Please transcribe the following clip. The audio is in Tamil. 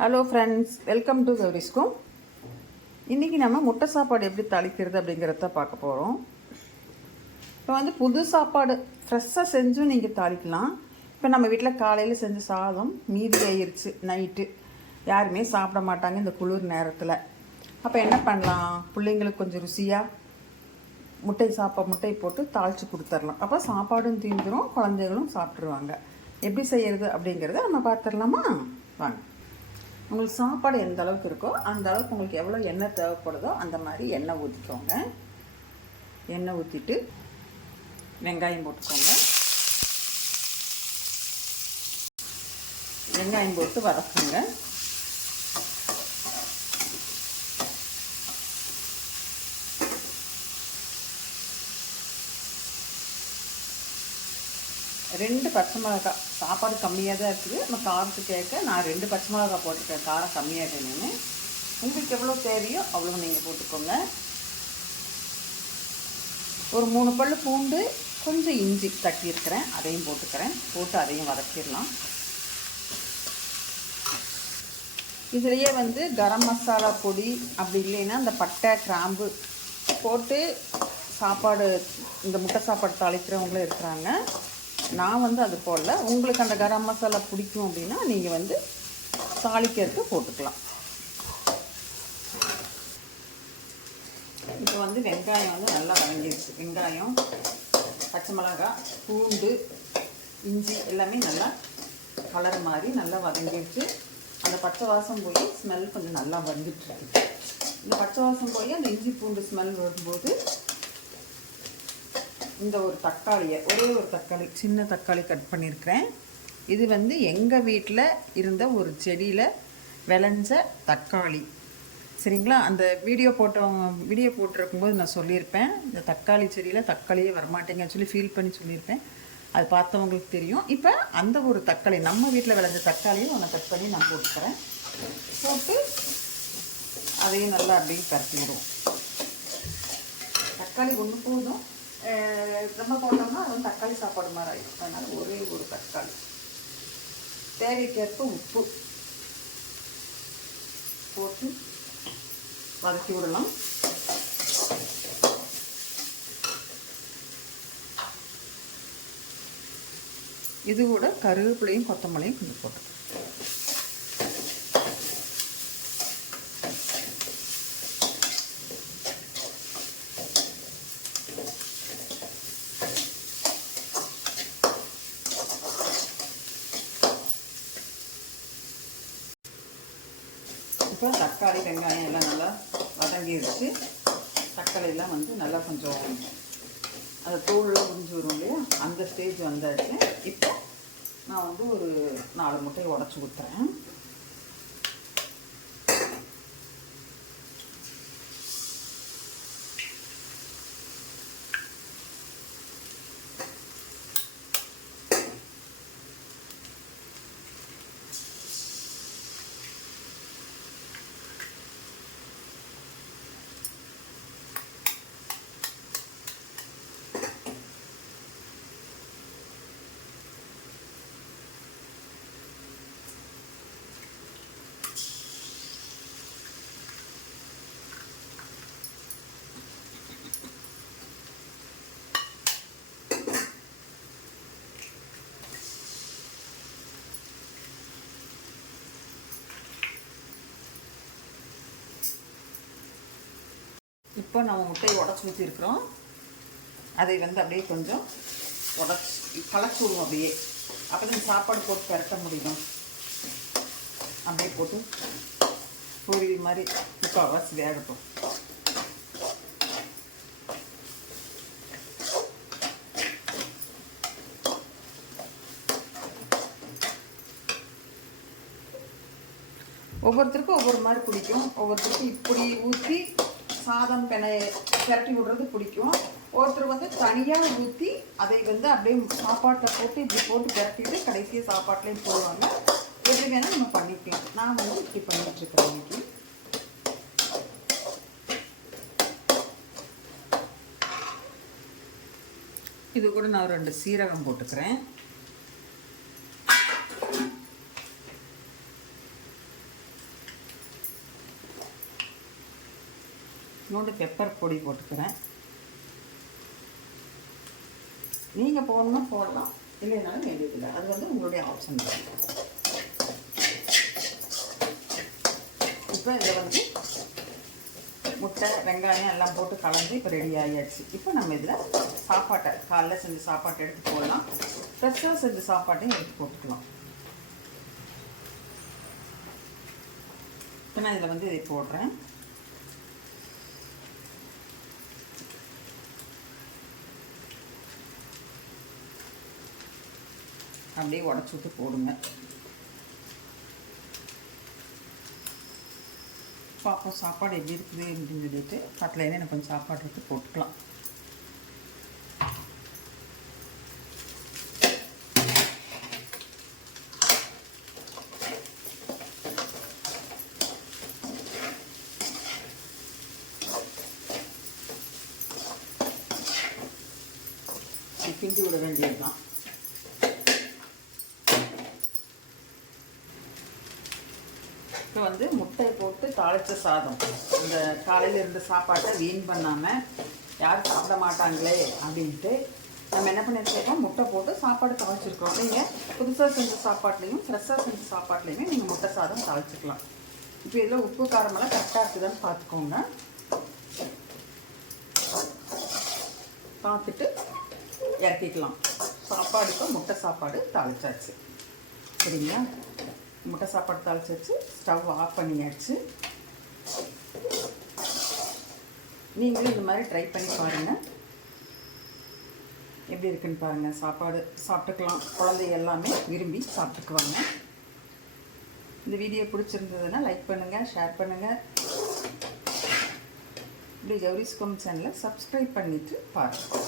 ஹலோ ஃப்ரெண்ட்ஸ் வெல்கம் டு கௌரிஸ்கும் இன்றைக்கி நம்ம முட்டை சாப்பாடு எப்படி தாளிக்கிறது அப்படிங்கிறத பார்க்க போகிறோம் இப்போ வந்து புது சாப்பாடு ஃப்ரெஷ்ஷாக செஞ்சும் நீங்கள் தாளிக்கலாம். இப்போ நம்ம வீட்டில் காலையில் செஞ்ச சாதம் மீதி ஆயிருச்சு நைட்டு யாருமே சாப்பிட மாட்டாங்க இந்த குளிர் நேரத்தில். அப்போ என்ன பண்ணலாம்? பிள்ளைங்களுக்கு கொஞ்சம் ருசியாக முட்டை சாப்பா முட்டை போட்டு தாளித்து கொடுத்துர்லாம் அப்போ சாப்பாடும் தீந்துரும் குழந்தைகளும் சாப்பிட்ருவாங்க எப்படி செய்கிறது அப்படிங்கிறத நம்ம பார்த்துடலாமா? வாங்க. உங்களுக்கு சாப்பாடு எந்த அளவுக்கு இருக்கோ அந்த அளவுக்கு உங்களுக்கு எவ்வளோ எண்ணெய் தேவைப்படுதோ அந்த மாதிரி எண்ணெய் ஊற்றிக்கோங்க எண்ணெய் ஊற்றிட்டு வெங்காயம் போட்டுக்கோங்க. வெங்காயம் போட்டு வதக்குங்க. ரெண்டு பச்சை மிளகாய் சாப்பாடு கம்மியாக தான் இருக்குது. நம்ம காரத்துக்கு கேட்க நான் ரெண்டு பச்சை மிளகாய் போட்டிருக்கேன். காரம் கம்மியாக வேணும்னு உங்களுக்கு எவ்வளோ தேவையோ அவ்வளோ நீங்கள் போட்டுக்கோங்க. ஒரு மூணு பல் பூண்டு கொஞ்சம் இஞ்சி தட்டியிருக்கிறேன். அதையும் போட்டுக்கிறேன். போட்டு அதையும் வதக்கிடலாம். இதுலேயே வந்து கரம் மசாலா பொடி அப்படி இல்லைன்னா இந்த பட்டை கிராம்பு போட்டு சாப்பாடு இந்த முட்டை சாப்பாடு தாளிக்கிறவங்களும் இருக்கிறாங்க. நான் வந்து அது போடல. உங்களுக்கு அந்த கரம் மசாலா பிடிக்கும் அப்படின்னா நீங்கள் வந்து தாளிக்கிறதுக்கு போட்டுக்கலாம். இப்போ வந்து வெங்காயம் வந்து நல்லா வதங்கிடுச்சு வெங்காயம் பச்சை மிளகாய் பூண்டு இஞ்சி எல்லாமே நல்லா கலர் மாதிரி நல்லா வதங்கிடுச்சு அந்த பச்சை வாசம் போய் ஸ்மெல் கொஞ்சம் நல்லா வந்துட்டுருக்கு இந்த பச்சை வாசம் போய் அந்த இஞ்சி பூண்டு ஸ்மெல் வரும்போது இந்த ஒரு தக்காளியை ஒரே ஒரு தக்காளி சின்ன தக்காளி கட் பண்ணியிருக்கிறேன். இது வந்து எங்கள் வீட்டில் இருந்த ஒரு செடியில் விளைஞ்ச தக்காளி. சரிங்களா? அந்த வீடியோ போட்டவங்க வீடியோ போட்டிருக்கும்போது நான் சொல்லியிருப்பேன் இந்த தக்காளி செடியில் தக்காளியே வரமாட்டேங்கன்னு சொல்லி ஃபீல் பண்ணி சொல்லியிருப்பேன். அது பார்த்தவங்களுக்கு தெரியும். இப்போ அந்த ஒரு தக்காளி நம்ம வீட்டில் விளைஞ்ச தக்காளியும் ஒன்று கட் பண்ணி நான் போட்டுக்கிறேன். போட்டு அதையும் நல்லா அப்படியே பரட்டி விடுவோம் தக்காளி ஒன்று போதும். நம்ம போட்டோம்னா அது வந்து தக்காளி சாப்பாடு மாதிரி ஆகிடும் அதனால் ஒரே ஒரு தக்காளி. தேவைக்கேற்ப உப்பு போட்டு வதக்கி விடலாம். இது கூட கருவேப்பிலையும் கொத்தமல்லியும் கொஞ்சம் போட்டு இப்போ தக்காளி வெங்காயம் எல்லாம் நல்லா வதங்கிடுச்சு தக்காளி எல்லாம் வந்து நல்லா கொஞ்சம் அந்த தோல்லாம் முடிஞ்சு வரும் இல்லையா? அந்த ஸ்டேஜ் வந்தாச்சு. இப்போ நான் வந்து ஒரு நாலு முட்டையை உடச்சி ஊற்றுறேன் இப்போ நம்ம முட்டையை உடச்சி ஊற்றிருக்கிறோம் அதை வந்து அப்படியே கொஞ்சம் உடச்சி கலக்கி விடுவோம் அப்படியே. அப்போ தான் சாப்பாடு போட்டு பரட்ட முடியும். அப்படியே போட்டு பொரியல் மாதிரி முக்கால்வாசி வேகட்டும். ஒவ்வொருத்தருக்கும் ஒவ்வொரு மாதிரி பிடிக்கும். ஒவ்வொருத்தருக்கும் இப்படி ஊற்றி சாதம் பெனை திரட்டி விடுறது பிடிக்கும். ஒருத்தர் வந்து தனியாக ஊற்றி அதை வந்து அப்படியே சாப்பாட்டில் போட்டு இப்படி போட்டு திரட்டிட்டு கடைசியாக சாப்பாட்லேயும் போடுவாங்க. எப்படி வேணால் நம்ம பண்ணிக்கலாம். நான் வந்து இப்படி பண்ணிட்டுருக்கேன் இன்னைக்கு. இது கூட நான் ரெண்டு சீரகம் போட்டுக்கிறேன். இன்னொன்று பெப்பர் பொடி போட்டுக்கிறேன். நீங்கள் போடணும் போடலாம். இல்லைனாலும் வேண்டியதில்லை. அது வந்து உங்களுடைய ஆப்ஷன் தான். இப்போ இதில் வந்து முட்டை வெங்காயம் எல்லாம் போட்டு கலந்து இப்போ ரெடி ஆகியாச்சு இப்போ நம்ம இதில் சாப்பாட்டை காலைல செஞ்ச சாப்பாட்டை எடுத்து போடலாம். ஃப்ரெஷ்ஷாக செஞ்ச சாப்பாட்டையும் எடுத்து போட்டுக்கலாம். இப்போ நான் இதில் வந்து இதை போடுறேன். அப்படியே உடச்சி விட்டு போடுங்க. பார்ப்போம் சாப்பாடு எப்படி இருக்குது அப்படின்னு சொல்லிட்டு பக்கத்தில் எனக்கு கொஞ்சம் சாப்பாடு எடுத்து போட்டுக்கலாம். கிண்டி விட வேண்டியதுதான். வந்து முட்டை போட்டு தாளித்த சாதம். இந்த காலையில் இருந்த சாப்பாட்டை வீண் பண்ணாமல் யாரும் சாப்பிட மாட்டாங்களே அப்படின்ட்டு நம்ம என்ன பண்ணியிருக்கோம் முட்டை போட்டு சாப்பாடு தாளிச்சிருக்கோம். நீங்கள் புதுசாக செஞ்ச சாப்பாட்லேயும் ஃப்ரெஷ்ஷாக செஞ்ச சாப்பாட்லேயுமே நீங்கள் முட்டை சாதம் தாளிச்சிக்கலாம். இப்போ இதில் உப்பு காரமெல்லாம் கரெக்டாக இருக்குதான்னு பார்த்துக்கோங்க. பார்த்துட்டு இறக்கிக்கலாம். சாப்பாடுக்கும் முட்டை சாப்பாடு தாளிச்சாச்சு. சரிங்களா? முட்டை சாப்பாடு தாளிச்சாச்சு ஸ்டவ் ஆஃப் பண்ணியாச்சு. நீங்களும் இந்த மாதிரி ட்ரை பண்ணி பாருங்கள் எப்படி இருக்குன்னு பாருங்கள் சாப்பாடு சாப்பிட்டுக்கலாம். குழந்தை எல்லாமே விரும்பி சாப்பிட்டுக்குவாங்க. இந்த வீடியோ பிடிச்சிருந்ததுன்னா லைக் பண்ணுங்கள் ஷேர் பண்ணுங்கள் இப்படி ஜவுரிஸ் கம் சேனலை சப்ஸ்கிரைப் பண்ணிவிட்டு பாருங்கள்